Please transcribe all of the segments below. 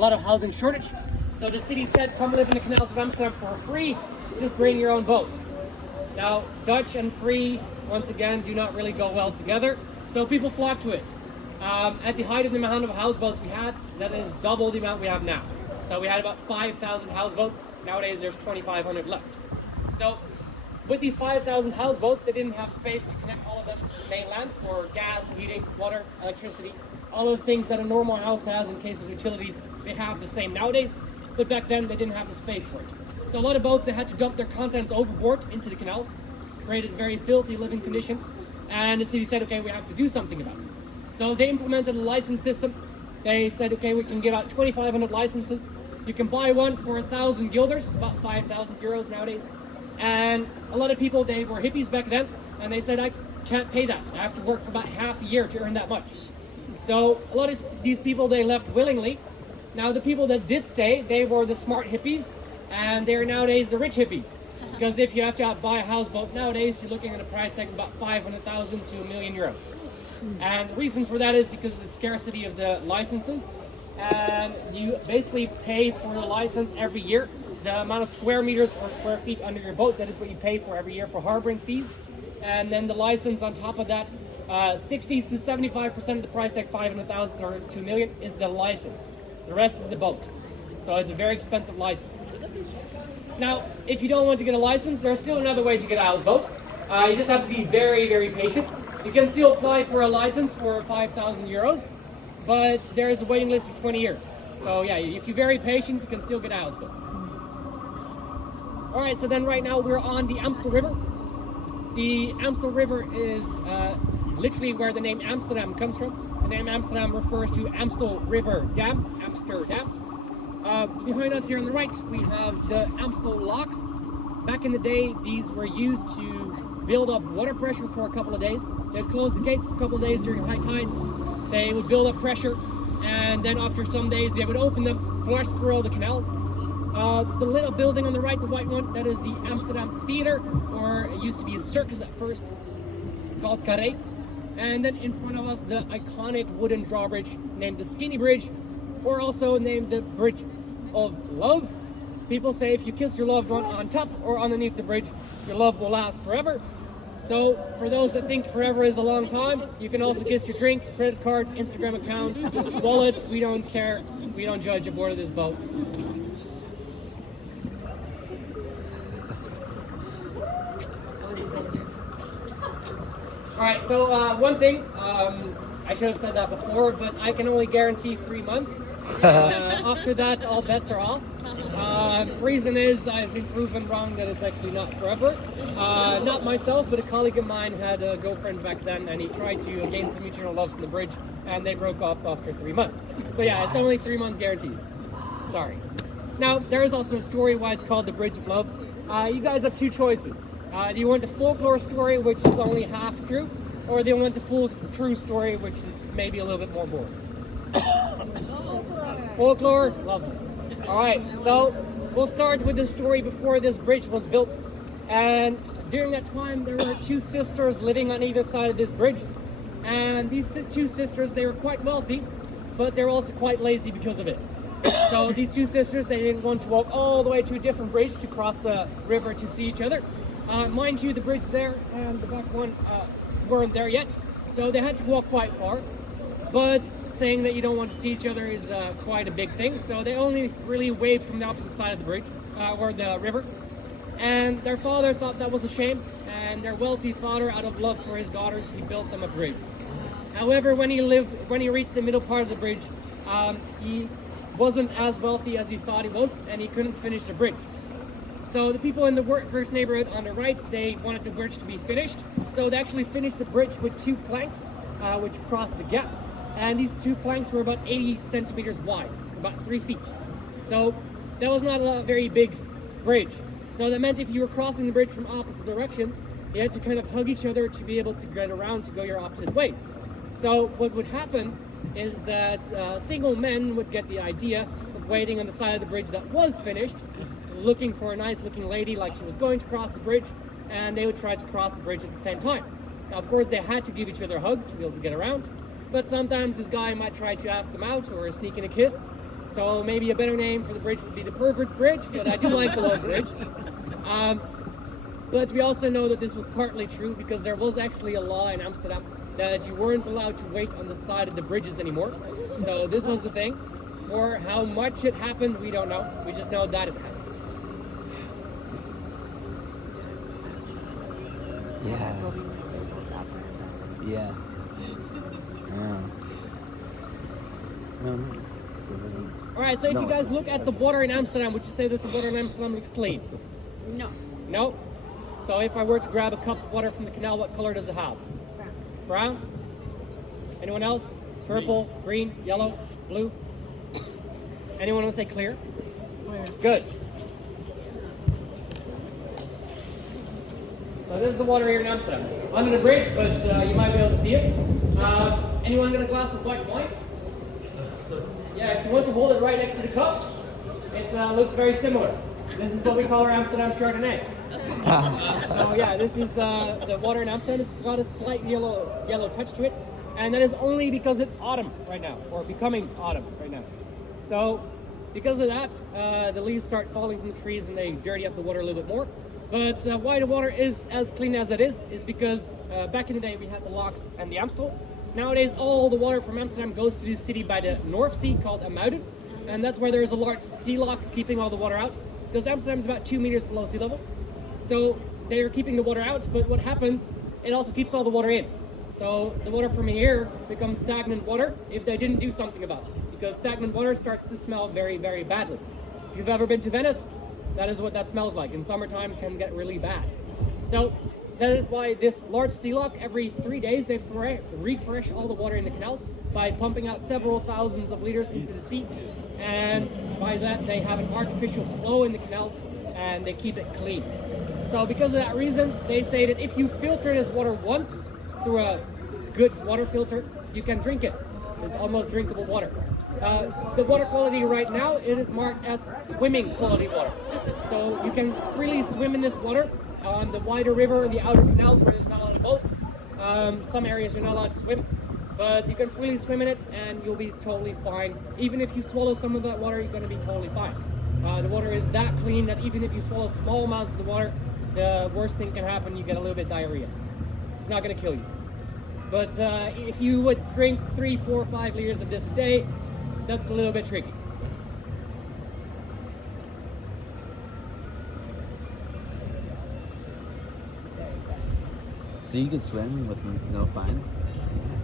lot of housing shortage. So the city said, come live in the canals of Amsterdam for free, just bring your own boat. Now, Dutch and free, once again, do not really go well together, so people flock to it. At the height of the amount of houseboats we had, that is double the amount we have now. So we had about 5,000 houseboats. Nowadays there's 2,500 left. So with these 5,000 houseboats, they didn't have space to connect all of them to the mainland for gas, heating, water, electricity, all of the things that a normal house has in case of utilities. They have the same nowadays, but back then they didn't have the space for it. So a lot of boats, they had to dump their contents overboard into the canals, created very filthy living conditions, and the city said, okay, we have to do something about it. So they implemented a license system. They said, okay, we can give out 2,500 licenses. You can buy one for 1,000 guilders, about 5,000 euros nowadays. And a lot of people, they were hippies back then, and they said, I can't pay that. I have to work for about half a year to earn that much. So a lot of these people, they left willingly. Now the people that did stay, they were the smart hippies, and they're nowadays the rich hippies. Because if you have to buy a houseboat nowadays, you're looking at a price tag of about 500,000 to €1,000,000. And the reason for that is because of the scarcity of the licenses. And you basically pay for the license every year. The amount of square meters or square feet under your boat, that is what you pay for every year for harboring fees. And then the license on top of that, 60 to 75% of the price tag, 500,000 or 2 million, is the license. The rest is the boat. So it's a very expensive license. Now, if you don't want to get a license, there's still another way to get a houseboat. You just have to be very, very patient. You can still apply for a license for 5,000 euros, but there is a waiting list of 20 years. So yeah, if you're very patient, you can still get a houseboat. All right, so then right now we're on the Amstel River. The Amstel River is literally where the name Amsterdam comes from. The name Amsterdam refers to Amstel River Dam, Amsterdam. Behind us here on the right, we have the Amstel locks. Back in the day, these were used to build up water pressure for a couple of days. They'd close the gates for a couple of days during high tides. They would build up pressure, and then after some days, they would open them, flush through all the canals. The little building on the right, the white one, that is the Amsterdam Theater, or it used to be a circus at first, called Carré. And then in front of us, the iconic wooden drawbridge named the Skinny Bridge, or also named the Bridge of Love. People say if you kiss your loved one on top or underneath the bridge, your love will last forever. So for those that think forever is a long time, you can also kiss your drink, credit card, Instagram account, wallet. We don't care. We don't judge aboard of this boat. All right, so one thing, I should have said that before, but I can only guarantee 3 months. After that, all bets are off. Reason is I've been proven wrong that it's actually not forever. Not myself, but a colleague of mine had a girlfriend back then, and he tried to gain some mutual love from the bridge, and they broke up after 3 months. So yeah, it's only 3 months guaranteed. Sorry. Now, there is also a story why it's called the Bridge of Love. You guys have two choices. Do you want the folklore story, which is only half true, or do you want the full true story, which is maybe a little bit more boring? Folklore? Lovely. Alright, so we'll start with the story before this bridge was built. And during that time, there were two sisters living on either side of this bridge. And these two sisters, they were quite wealthy, but they were also quite lazy because of it. So these two sisters, they didn't want to walk all the way to a different bridge to cross the river to see each other. Mind you, the bridge there and the back one weren't there yet, so they had to walk quite far. But saying that you don't want to see each other is quite a big thing, so they only really waved from the opposite side of the bridge, or the river. And their father thought that was a shame, and their wealthy father, out of love for his daughters, he built them a bridge. However, when he reached the middle part of the bridge, he wasn't as wealthy as he thought he was, and he couldn't finish the bridge. So the people in the workers' neighborhood on the right, they wanted the bridge to be finished, so they actually finished the bridge with 2 planks, which crossed the gap. And these 2 planks were about 80 centimeters wide, about 3 feet. So that was not a very big bridge. So that meant if you were crossing the bridge from opposite directions, you had to kind of hug each other to be able to get around to go your opposite ways. So what would happen is that single men would get the idea of waiting on the side of the bridge that was finished, looking for a nice looking lady like she was going to cross the bridge, and they would try to cross the bridge at the same time. Now of course they had to give each other a hug to be able to get around, but sometimes this guy might try to ask them out or sneak in a kiss. So maybe a better name for the bridge would be the Pervert's Bridge, but I do like the Lowe's Bridge. But we also know that this was partly true because there was actually a law in Amsterdam that you weren't allowed to wait on the side of the bridges anymore. So this was the thing. For how much it happened, we don't know. We just know that it happened. Yeah. Yeah. No. All right, so if you guys look at the water in Amsterdam, would you say that the water in Amsterdam looks clean? No. No? So if I were to grab a cup of water from the canal, what color does it have? Brown. Brown? Anyone else? Purple, green, yellow, blue? Anyone want to say clear? Good. So this is the water here in Amsterdam. Under the bridge, but you might be able to see it. Anyone got a glass of white wine? Yeah, if you want to hold it right next to the cup, it looks very similar. This is what we call our Amsterdam Chardonnay. So yeah, this is the water in Amsterdam. It's got a slight yellow touch to it, and that is only because it's autumn right now, or becoming autumn right now. So because of that, the leaves start falling from the trees and they dirty up the water a little bit more. But why the water is as clean as it is because back in the day we had the locks and the Amstel. Nowadays all the water from Amsterdam goes to the city by the North Sea called Amuiden, and that's where there is a large sea lock keeping all the water out, because Amsterdam is about 2 meters below sea level. So they are keeping the water out, but what happens, it also keeps all the water in. So the water from here becomes stagnant water if they didn't do something about this, because stagnant water starts to smell very, very badly. If you've ever been to Venice, that is what that smells like. In summertime, it can get really bad. So that is why this large sea lock, every 3 days, they refresh all the water in the canals by pumping out several thousands of liters into the sea. And by that, they have an artificial flow in the canals and they keep it clean. So because of that reason, they say that if you filter this water once through a good water filter, you can drink it. It's almost drinkable water. The water quality right now, it is marked as swimming quality water. So you can freely swim in this water on the wider river, the outer canals where there's not a lot of boats. Some areas you're not allowed to swim, but you can freely swim in it and you'll be totally fine. Even if you swallow some of that water, you're going to be totally fine. The water is that clean that even if you swallow small amounts of the water, the worst thing can happen, you get a little bit of diarrhea. It's not going to kill you. But if you would drink 3, 4, 5 liters of this a day, that's a little bit tricky. So you can swim with no fines?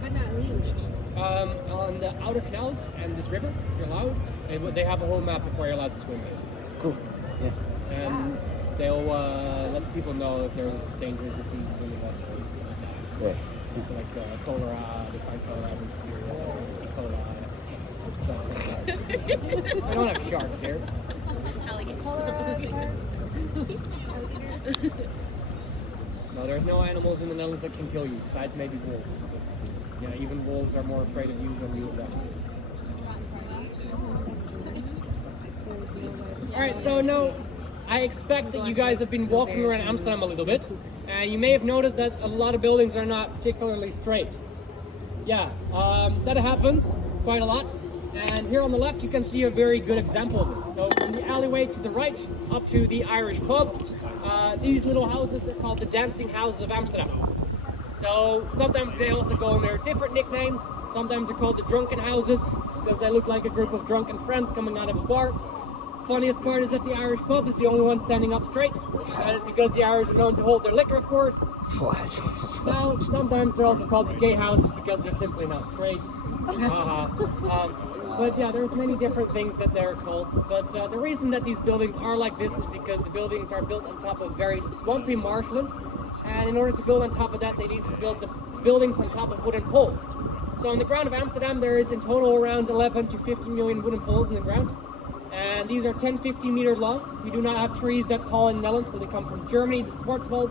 But not leaves. On the outer canals and this river, you're allowed. They have a whole map before you're allowed to swim. Cool. Yeah. And they'll let people know if there's dangerous diseases in the water. Right. So like cholera, they find cholera in E. coli. I don't have sharks here. No, there's no animals in the Netherlands that can kill you, besides maybe wolves. Yeah, even wolves are more afraid of you than you of them. Alright, so now I expect that you guys have been walking around Amsterdam a little bit, and you may have noticed that a lot of buildings are not particularly straight. Yeah, that happens quite a lot. And here on the left, you can see a very good example of this. So from the alleyway to the right, up to the Irish pub, these little houses are called the dancing houses of Amsterdam. So sometimes they also go under different nicknames. Sometimes they're called the drunken houses because they look like a group of drunken friends coming out of a bar. Funniest part is that the Irish pub is the only one standing up straight. That is because the Irish are known to hold their liquor, of course. What? Now, sometimes they're also called the gay houses because they're simply not straight. But yeah, there's many different things that they're called. But the reason that these buildings are like this is because the buildings are built on top of very swampy marshland. And in order to build on top of that, they need to build the buildings on top of wooden poles. So on the ground of Amsterdam, there is in total around 11 to 15 million wooden poles in the ground. And these are 10, 15 meter long. We do not have trees that tall in the Netherlands, so they come from Germany, the Schwarzwald.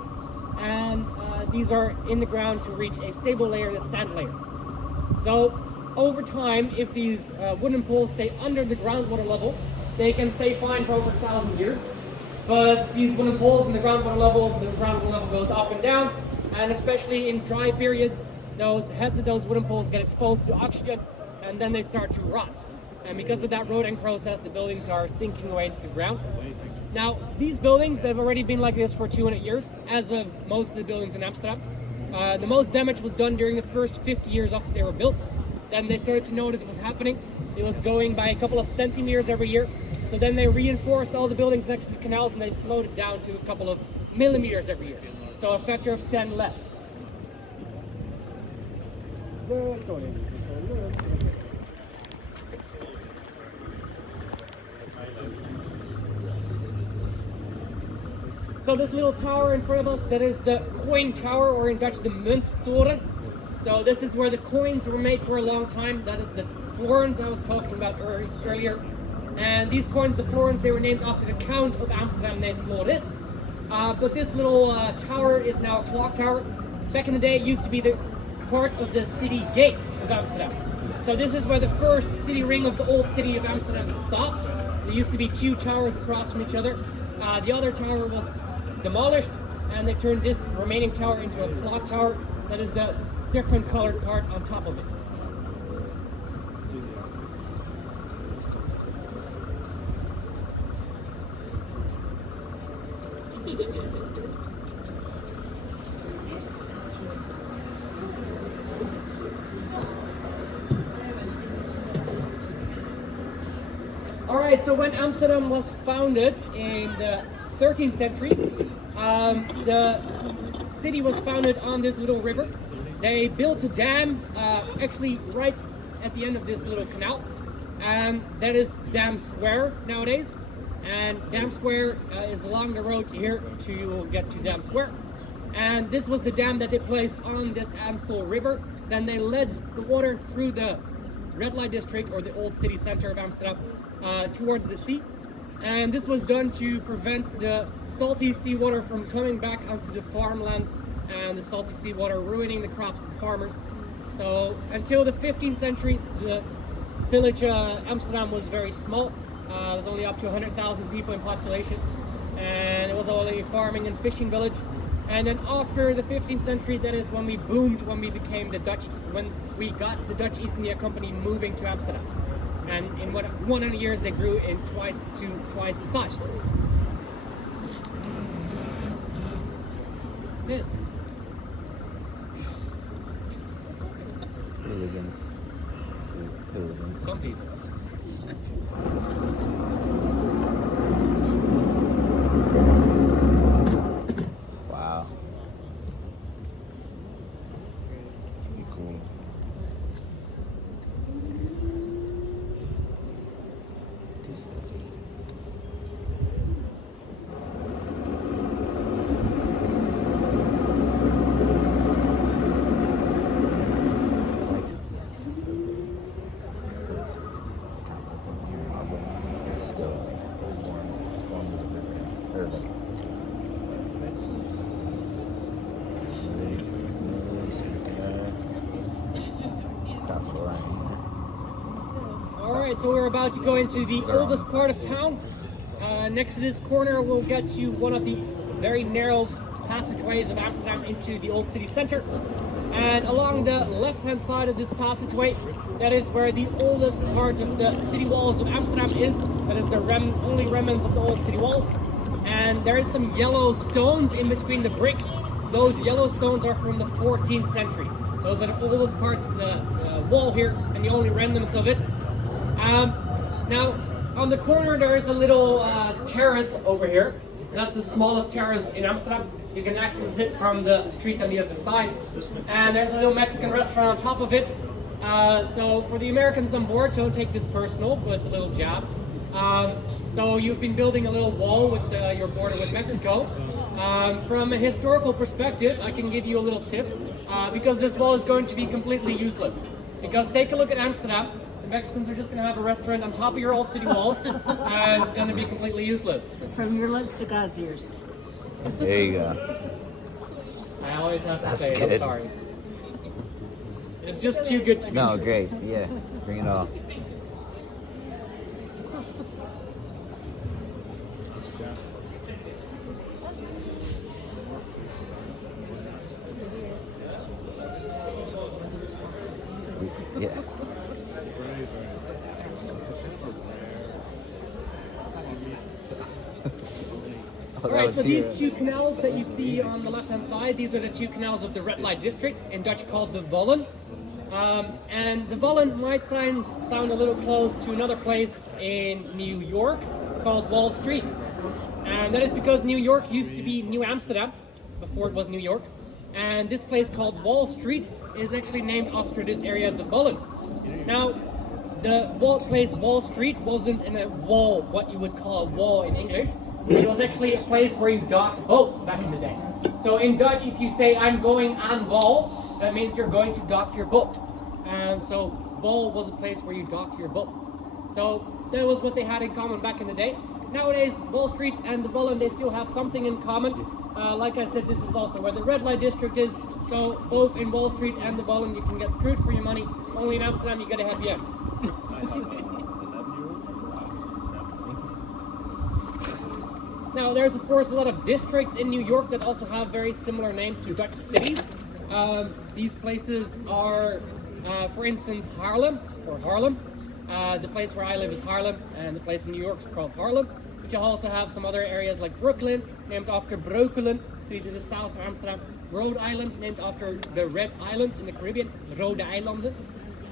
And these are in the ground to reach a stable layer, the sand layer. So over time, if these wooden poles stay under the groundwater level, they can stay fine for over 1,000 years. But these wooden poles in the groundwater level goes up and down, and especially in dry periods, those heads of those wooden poles get exposed to oxygen, and then they start to rot. And because of that eroding process, the buildings are sinking away into the ground. Now, these buildings, they've already been like this for 200 years, as of most of the buildings in Amsterdam. The most damage was done during the first 50 years after they were built. Then they started to notice it was happening. It was going by a couple of centimeters every year. So then they reinforced all the buildings next to the canals and they slowed it down to a couple of millimeters every year. So a factor of 10 less. So this little tower in front of us, that is the coin tower, or in Dutch the munttoren. So this is where the coins were made for a long time. That is the florins I was talking about earlier. And these coins, the florins, they were named after the Count of Amsterdam named Floris. But this little tower is now a clock tower. Back in the day, it used to be the part of the city gates of Amsterdam. So this is where the first city ring of the old city of Amsterdam stopped. There used to be two towers across from each other. The other tower was demolished, and they turned this remaining tower into a clock tower. That is the different colored part on top of it. Alright, so when Amsterdam was founded in the 13th century, the city was founded on this little river. They built a dam actually right at the end of this little canal. That is Dam Square nowadays. And Dam Square is along the road here to get to Dam Square. And this was the dam that they placed on this Amstel River. Then they led the water through the red light district, or the old city center of Amsterdam, towards the sea. And this was done to prevent the salty seawater from coming back onto the farmlands and the salty seawater ruining the crops of the farmers. So until the 15th century, the village Amsterdam was very small. It was only up to 100,000 people in population, and it was only a farming and fishing village. And then after the 15th century, that is when we boomed, when we became the Dutch, when we got the Dutch East India Company moving to Amsterdam. And in 100 years, they grew in twice the size. This. Hooligans. Hooligans. Some people. Wow. Pretty cool. Too stuffy. It's still warm. It's warm a bit. Or like that's the line. Alright, so we're about to go into the oldest part of town. Next to this corner, we'll get to one of the very narrow passageways of Amsterdam into the old city center. And along the left-hand side of this passageway, that is where the oldest part of the city walls of Amsterdam is. That is the only remnants of the old city walls. And there is some yellow stones in between the bricks. Those yellow stones are from the 14th century. Those are the oldest parts of the wall here, and the only remnants of it. Now, on the corner there is a little terrace over here. That's the smallest terrace in Amsterdam. You can access it from the street on the other side. And there's a little Mexican restaurant on top of it. So for the Americans on board, don't take this personal, but it's a little jab. So you've been building a little wall with your border with Mexico. From a historical perspective, I can give you a little tip, because this wall is going to be completely useless. Because take a look at Amsterdam. The Mexicans are just going to have a restaurant on top of your old city walls, and it's going to be completely useless. From your lips to God's ears. There you go. I always have to That's say it, good. I'm sorry. It's just too good to be No, true. great. Yeah, bring it all. Yeah. Oh, Alright, so these two canals that you see on the left-hand side, these are the two canals of the red light district, in Dutch called the Wallen. And the Wallen might sound a little close to another place in New York called Wall Street. And that is because New York used to be New Amsterdam, before it was New York. And this place called Wall Street is actually named after this area, the Wallen. Now, the place Wall Street wasn't in a wall, what you would call a wall in English. It was actually a place where you docked boats back in the day. So in Dutch, if you say, I'm going aan wal, that means you're going to dock your boat. And so wal was a place where you docked your boats. So that was what they had in common back in the day. Nowadays, Wall Street and the Wallen, they still have something in common. Like I said, this is also where the red light district is. So both in Wall Street and the Wallen, you can get screwed for your money. Only in Amsterdam, you get a happy end. Now, there's of course a lot of districts in New York that also have very similar names to Dutch cities. These places are, for instance, Haarlem, or Harlem. The place where I live is Haarlem, and the place in New York is called Harlem. But you also have some other areas like Brooklyn, named after Breukelen, city to the south of Amsterdam. Rhode Island, named after the Red Islands in the Caribbean, Rode Eilanden.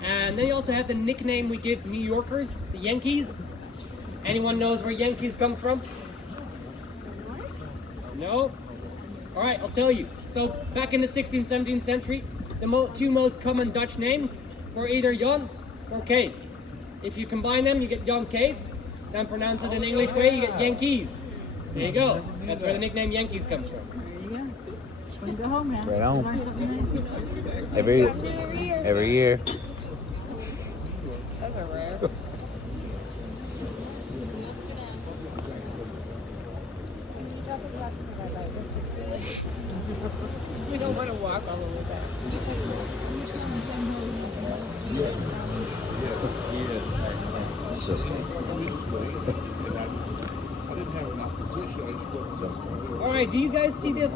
And then you also have the nickname we give New Yorkers, the Yankees. Anyone knows where Yankees comes from? No? Alright, I'll tell you. So, back in the 16th, 17th century, the two most common Dutch names were either Jan or Kees. If you combine them, you get Jan Kees. Then pronounce it in English way, you get Yankees. There you go. That's where the nickname Yankees comes from. There you go. When you go home now. Right on. Learn something new. Every year. Those are rare. We don't want to walk all the way back. It's just Alright, do you guys see these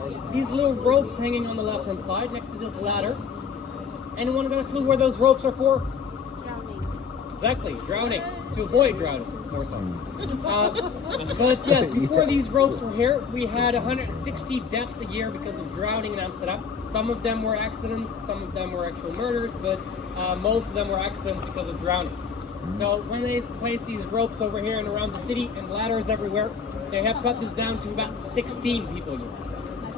little ropes hanging on the left hand side next to this ladder? Anyone got a clue where those ropes are for? Drowning. Exactly, drowning. To avoid drowning, or something. But yes, before these ropes were here, we had 160 deaths a year because of drowning in Amsterdam. Some of them were accidents, some of them were actual murders, but most of them were accidents because of drowning. So when they place these ropes over here and around the city and ladders everywhere, they have cut this down to about 16 people a year.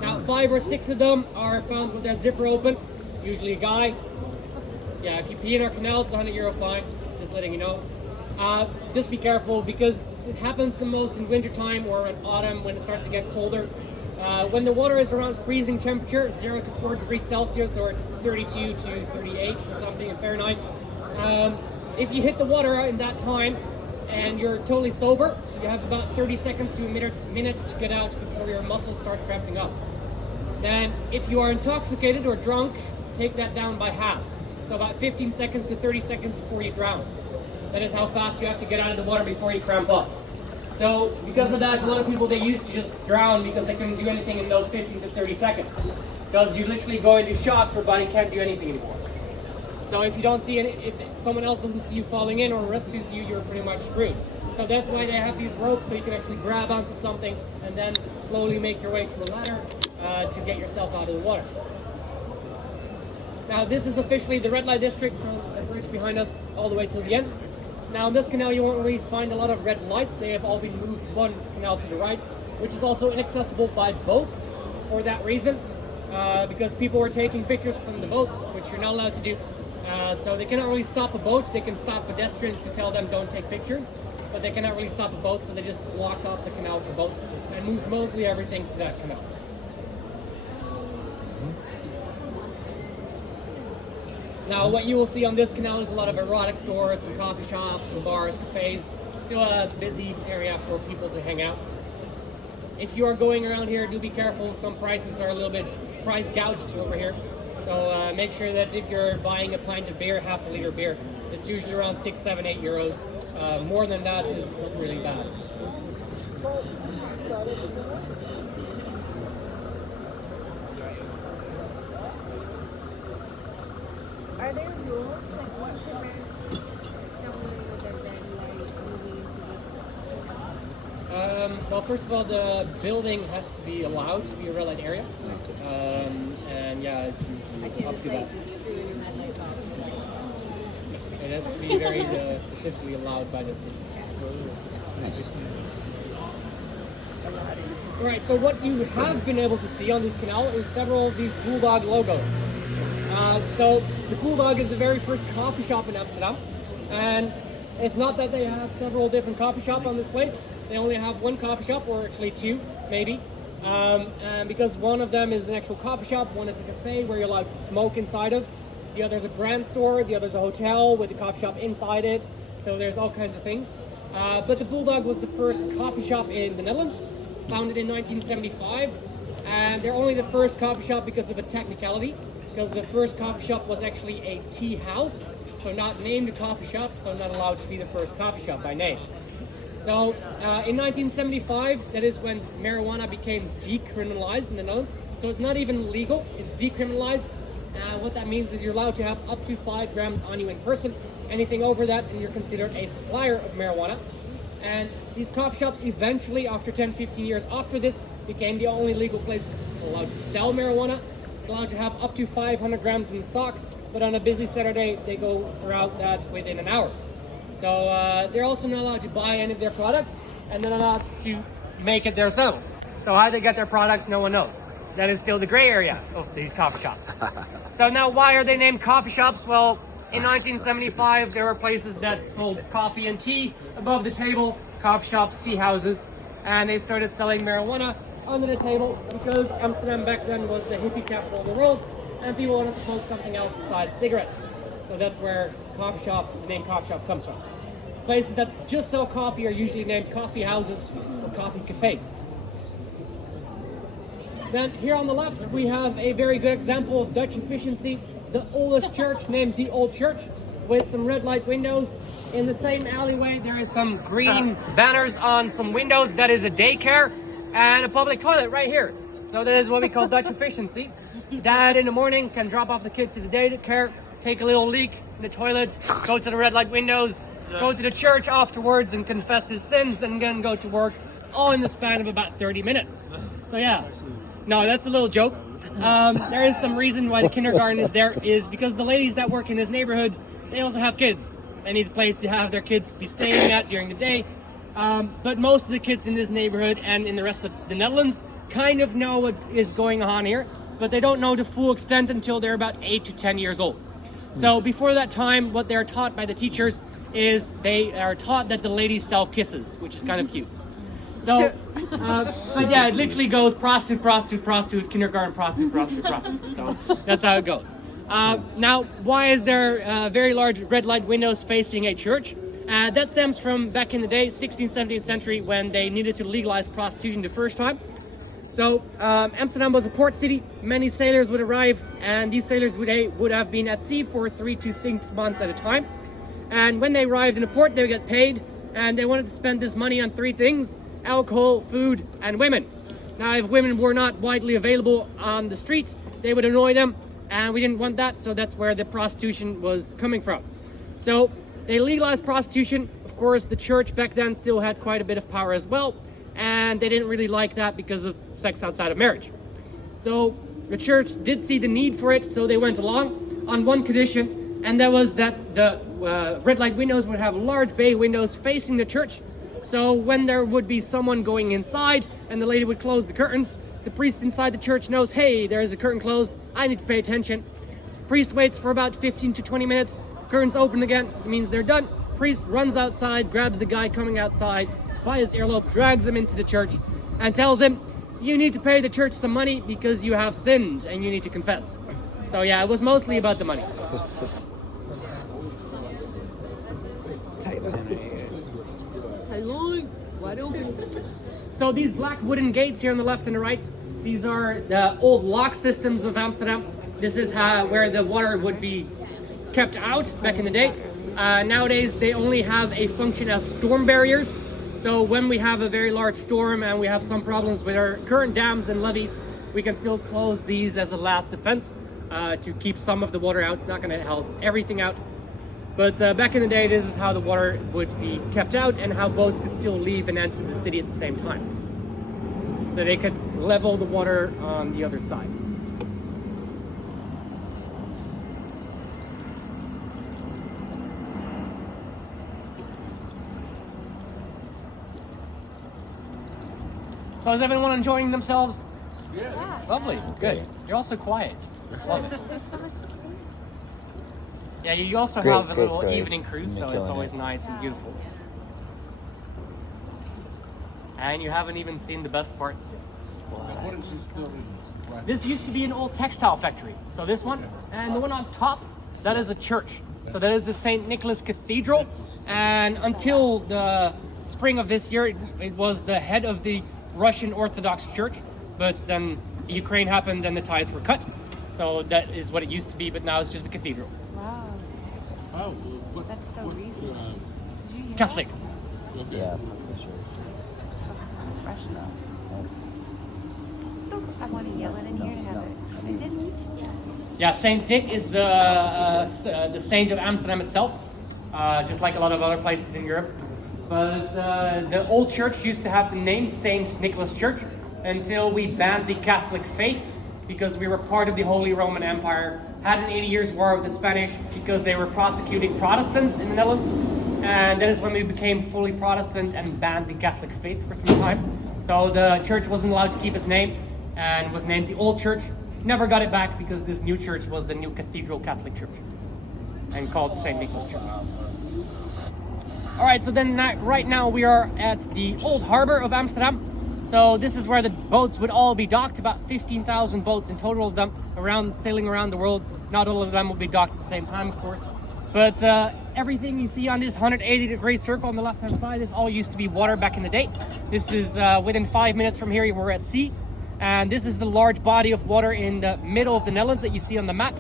Now 5 or 6 of them are found with their zipper open, usually a guy. Yeah, if you pee in our canal, it's a €100 fine, just letting you know. Just be careful because it happens the most in wintertime or in autumn when it starts to get colder. When the water is around freezing temperature, 0 to 4 degrees Celsius or 32 to 38 or something in Fahrenheit. If you hit the water in that time and you're totally sober, you have about 30 seconds to a minute to get out before your muscles start cramping up. Then if you are intoxicated or drunk, take that down by half. So about 15 seconds to 30 seconds before you drown. That is how fast you have to get out of the water before you cramp up. So because of that, a lot of people, they used to just drown because they couldn't do anything in those 15 to 30 seconds. Because you literally go into shock, your body can't do anything anymore. So if you don't see if someone else doesn't see you falling in or rescues you, you're pretty much screwed. So that's why they have these ropes, so you can actually grab onto something and then slowly make your way to a ladder to get yourself out of the water. Now this is officially the red light district, the bridge behind us all the way till the end. Now in this canal you won't really find a lot of red lights. They have all been moved one canal to the right, which is also inaccessible by boats for that reason, because people were taking pictures from the boats, which you're not allowed to do. So they cannot really stop a boat. They can stop pedestrians to tell them don't take pictures, but they cannot really stop a boat, so they just blocked off the canal for boats and moved mostly everything to that canal. Now what you will see on this canal is a lot of erotic stores, some coffee shops, some bars, cafes. Still a busy area for people to hang out. If you are going around here, do be careful. Some prices are a little bit price gouged over here. So make sure that if you're buying a pint of beer, half a liter beer, it's usually around 6, 7, 8 euros. More than that is really bad. Are there rules? Like what prevents someone other than like Well, first of all, the building has to be allowed to be a red light area. And yeah, it's usually up to that. It has to be very specifically allowed by the city. Nice. Alright, so what you have been able to see on this canal is several of these Bulldog logos. So the Bulldog is the very first coffee shop in Amsterdam. And it's not that they have several different coffee shops on this place. They only have one coffee shop, or actually two, maybe. And because one of them is an actual coffee shop, one is a cafe where you're allowed to smoke inside of. The other's a brand store, the other's a hotel with a coffee shop inside it. So there's all kinds of things. But the Bulldog was the first coffee shop in the Netherlands, founded in 1975. And they're only the first coffee shop because of a technicality, because the first coffee shop was actually a tea house, so not named a coffee shop, so not allowed to be the first coffee shop by name. So in 1975, that is when marijuana became decriminalized in the Netherlands. So it's not even legal, it's decriminalized. What that means is you're allowed to have up to 5 grams on you in person. Anything over that, and you're considered a supplier of marijuana. And these coffee shops eventually, after 10-15 years after this, became the only legal places allowed to sell marijuana, allowed to have up to 500 grams in stock, but on a busy Saturday, they go throughout that within an hour. So they're also not allowed to buy any of their products, and they're not allowed to make it themselves. So how they get their products, no one knows. That is still the gray area of these coffee shops. So now why are they named coffee shops? Well, in 1975, there were places that sold coffee and tea above the table, coffee shops, tea houses, and they started selling marijuana under the table because Amsterdam back then was the hippie capital of the world, and people wanted to smoke something else besides cigarettes. So that's where the name coffee shop comes from. Places that just sell coffee are usually named coffee houses or coffee cafes. Then here on the left, we have a very good example of Dutch efficiency. The oldest church, named the Old Church, with some red light windows. In the same alleyway, there is some green banners on some windows. That is a daycare and a public toilet right here. So that is what we call Dutch efficiency. Dad in the morning can drop off the kid to the daycare, take a little leak in the toilet, go to the red light windows, go to the church afterwards and confess his sins, and then go to work, all in the span of about 30 minutes. So yeah, no, that's a little joke. There is some reason why the kindergarten is there, is because the ladies that work in this neighborhood, they also have kids. They need a place to have their kids be staying at during the day. But most of the kids in this neighborhood and in the rest of the Netherlands kind of know what is going on here, but they don't know the full extent until they're about 8 to 10 years old. So before that time, what they're taught by the teachers is they are taught that the ladies sell kisses, which is kind of cute. So, but yeah, it literally goes prostitute, prostitute, prostitute, kindergarten, prostitute, prostitute, prostitute. So that's how it goes. Now, why is there very large red light windows facing a church? That stems from back in the day, 16th, 17th century, when they needed to legalize prostitution the first time. So Amsterdam was a port city. Many sailors would arrive, and these sailors would have been at sea for 3 to 6 months at a time. And when they arrived in a port, they would get paid, and they wanted to spend this money on 3 things: alcohol, food, and women. Now, if women were not widely available on the streets, they would annoy them, and we didn't want that, so that's where the prostitution was coming from. So they legalized prostitution. Of course, the church back then still had quite a bit of power as well, and they didn't really like that because of sex outside of marriage. So the church did see the need for it, so they went along on one condition, and that was that the red light windows would have large bay windows facing the church. So when there would be someone going inside and the lady would close the curtains, the priest inside the church knows, hey, there is a curtain closed, I need to pay attention. Priest waits for about 15 to 20 minutes, curtains open again, it means they're done. Priest runs outside, grabs the guy coming outside by his earlobe, drags him into the church, and tells him, you need to pay the church some money because you have sinned and you need to confess. So yeah, it was mostly about the money. So these black wooden gates here on the left and the right, these are the old lock systems of Amsterdam. This is where the water would be kept out back in the day. Nowadays, they only have a function as storm barriers. So when we have a very large storm and we have some problems with our current dams and levees, we can still close these as a last defense to keep some of the water out. It's not going to help everything out. But back in the day, this is how the water would be kept out and how boats could still leave and enter the city at the same time. So they could level the water on the other side. So is everyone enjoying themselves? Yeah. Lovely, good. You're also quiet. Love it. There's so much to see. Yeah, you also Great, have a great little stories. evening cruise, so You're it's killing always it. nice and beautiful. And you haven't even seen the best parts yet. What is this building? Right. This used to be an old textile factory. So this one, and the one on top, that is a church. So that is the St. Nicholas Cathedral. And until the spring of this year, it was the head of the Russian Orthodox Church. But then Ukraine happened and the ties were cut. So that is what it used to be, but now it's just a cathedral. Wow, Oh, what? that's so what, recent. Did you hear Catholic. okay. Yeah, for sure. that? Fresh enough. Yeah. I want to yell it in here to have it. I didn't. Yeah, Saint Dick is the saint of Amsterdam itself, just like a lot of other places in Europe. But the old church used to have the name Saint Nicholas Church until we banned the Catholic faith because we were part of the Holy Roman Empire, had an 80 years war with the Spanish because they were prosecuting Protestants in the Netherlands. And that is when we became fully Protestant and banned the Catholic faith for some time. So the church wasn't allowed to keep its name and was named the Old Church. Never got it back because this new church was the new Cathedral Catholic Church and called St. Nicholas Church. All right, so then right now we are at the Old Harbor of Amsterdam. So this is where the boats would all be docked, about 15,000 boats in total of them sailing around the world. Not all of them will be docked at the same time, of course. But everything you see on this 180-degree circle on the left-hand side is all used to be water back in the day. This is within 5 minutes from here, we're at sea. And this is the large body of water in the middle of the Netherlands that you see on the map.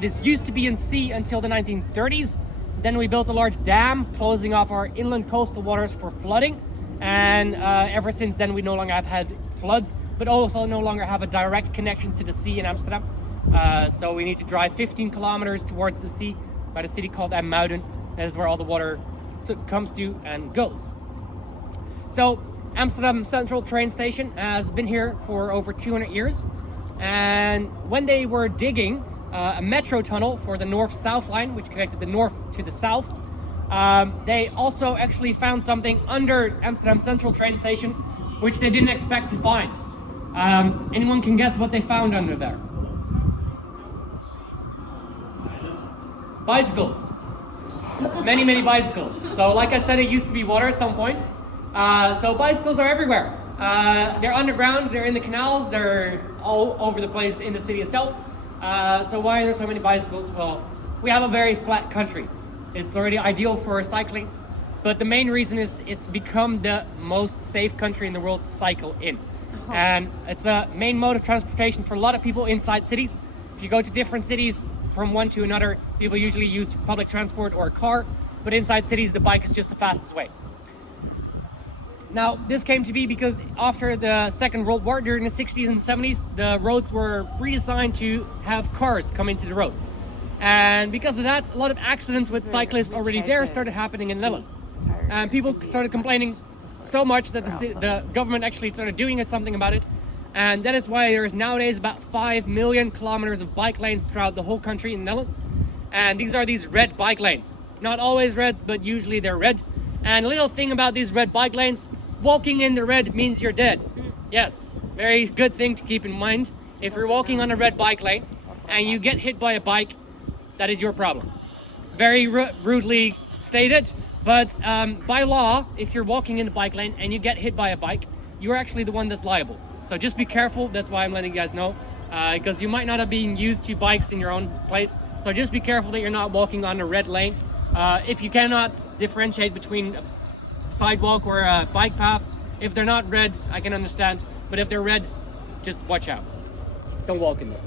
This used to be in sea until the 1930s. Then we built a large dam closing off our inland coastal waters for flooding. And ever since then, we no longer have had floods, but also no longer have a direct connection to the sea in Amsterdam. So we need to drive 15 kilometers towards the sea by the city called Amsterdam. That is where all the water comes to and goes. So Amsterdam Central train station has been here for over 200 years. And when they were digging a metro tunnel for the north-south line, which connected the north to the south, they also actually found something under Amsterdam Central train station, which they didn't expect to find. Anyone can guess what they found under there? Bicycles. Many, many bicycles. So like I said, it used to be water at some point. So bicycles are everywhere. They're underground, they're in the canals, they're all over the place in the city itself. So why are there so many bicycles? Well, we have a very flat country. It's already ideal for cycling, but the main reason is it's become the most safe country in the world to cycle in. And it's a main mode of transportation for a lot of people inside cities. If you go to different cities from one to another, people usually use public transport or a car, but inside cities, the bike is just the fastest way. Now, this came to be because after the Second World War, during the 60s and 70s, the roads were redesigned to have cars come into the road. And because of that, a lot of accidents with cyclists already there started happening in the Netherlands. And people started complaining so much that the government actually started doing something about it. And that is why there is nowadays about 5 million kilometers of bike lanes throughout the whole country in the Netherlands. And these are these red bike lanes. Not always reds, but usually they're red. And a little thing about these red bike lanes, walking in the red means you're dead. Yes, very good thing to keep in mind. If you're walking on a red bike lane and you get hit by a bike, that is your problem. Very rudely stated, but by law, if you're walking in the bike lane and you get hit by a bike, you're actually the one that's liable. So just be careful. That's why I'm letting you guys know, because you might not have been used to bikes in your own place. So just be careful that you're not walking on a red lane. If you cannot differentiate between a sidewalk or a bike path, if they're not red, I can understand. But if they're red, just watch out. Don't walk in them.